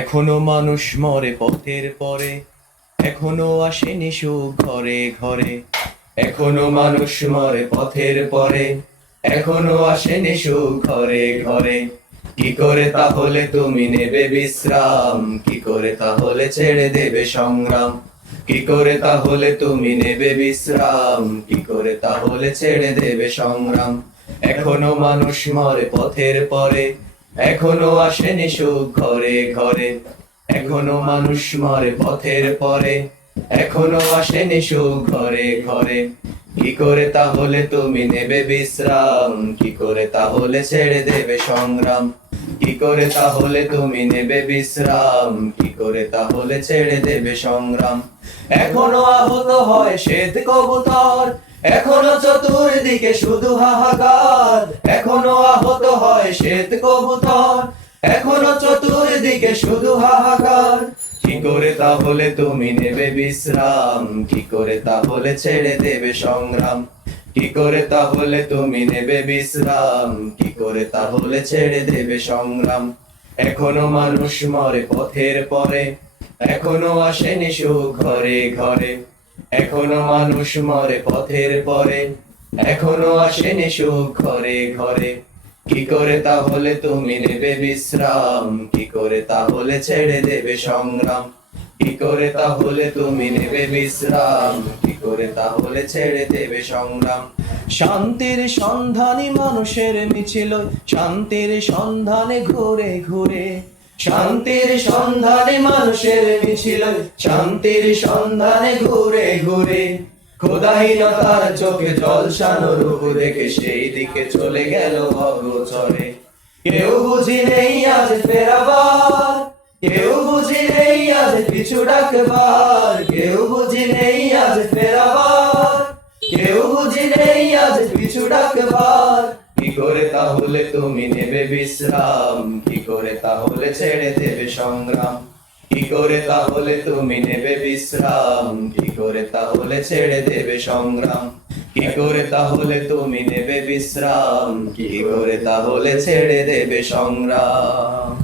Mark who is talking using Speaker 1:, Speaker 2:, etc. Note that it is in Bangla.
Speaker 1: এখনো মানুষ মরে পথের পরে এখনো আসেনি সুখ ঘরে ঘরে এখনো মানুষ মরে পথের পরে এখনো আসেনি সুখ ঘরে ঘরে কি করে তাহলে তুমি নেবে বিশ্রাম কি করে তাহলে ছেড়ে দেবে সংগ্রাম কি করে তাহলে তুমি নেবে বিশ্রাম কি করে তাহলে ছেড়ে দেবে সংগ্রাম এখনো মানুষ মরে পথের পরে এখনো আসেনি সুখ ঘরে ঘরে এখনো মানুষ মরে পথের পরে এখনো আসেনি সুখ ঘরে ঘরে কি করে তাহলে তুমি নেবে বিশ্রাম কি করে তাহলে ছেড়ে দেবে সংগ্রাম কি করে তাহলে তুমি নেবে বিশ্রাম কি করে তাহলে ছেড়ে দেবে সংগ্রাম এখনো আহত হয় শ্বেত কবুতর এখনো চতুর্দিকে শুধু হাহাকার এখনো আহত হয় শ্বেত কবুতর এখনো চতুর্দিকে শুধু হাহাকার কি করে তাহলে তুমি নেবে বিশ্রাম কি করে তাহলে ছেড়ে দেবে সংগ্রাম কি করে তাহলে তুমি নেবে বিশ্রাম কি করে তাহলে ছেড়ে দেবে সংগ্রাম এখনো মানুষ মরে পথের পরে এখনো আসেনি সুখ ঘরে ঘরে এখনো মানুষ মরে পথের পরে এখনো আসেনি সুখ ঘরে ঘরে কি করে তাহলে তুমি নেবে বিশ্রাম কি করে তাহলে ছেড়ে দেবে সংগ্রাম কি করে তাহলে তুমি নেবে বিশ্রাম কি করে তাহলে ছেড়ে দেবে সংগ্রাম শান্তির সন্ধানে মানুষের মিছিল শান্তির সন্ধানে ঘুরে ঘুরে শান্তির সন্ধানে মানুষের মিছিল শান্তির সন্ধানে ঘুরে ঘুরে খোদাহীনতার চোখে জলসানো রূপ দেখে সেই দিকে চলে গেল অগোচরে কেউ বুঝি নেই আজ ফেরাবার কেউ বুঝি নেই আজ পিছু ডাকবার কেউ বুঝি নেই আজ ফেরাবার কেউ বুঝি নেই আজ পিছু ডাকবার তাহলে তুমি নেবে বিশ্রাম কি করে তাহলে ছেড়ে দেবে সংগ্রাম কি করে তাহলে তুমি নেবে বিশ্রাম কি করে তাহলে ছেড়ে দেবে সংগ্রাম কি করে তাহলে তুমি নেবে বিশ্রাম কি করে তাহলে ছেড়ে দেবে সংগ্রাম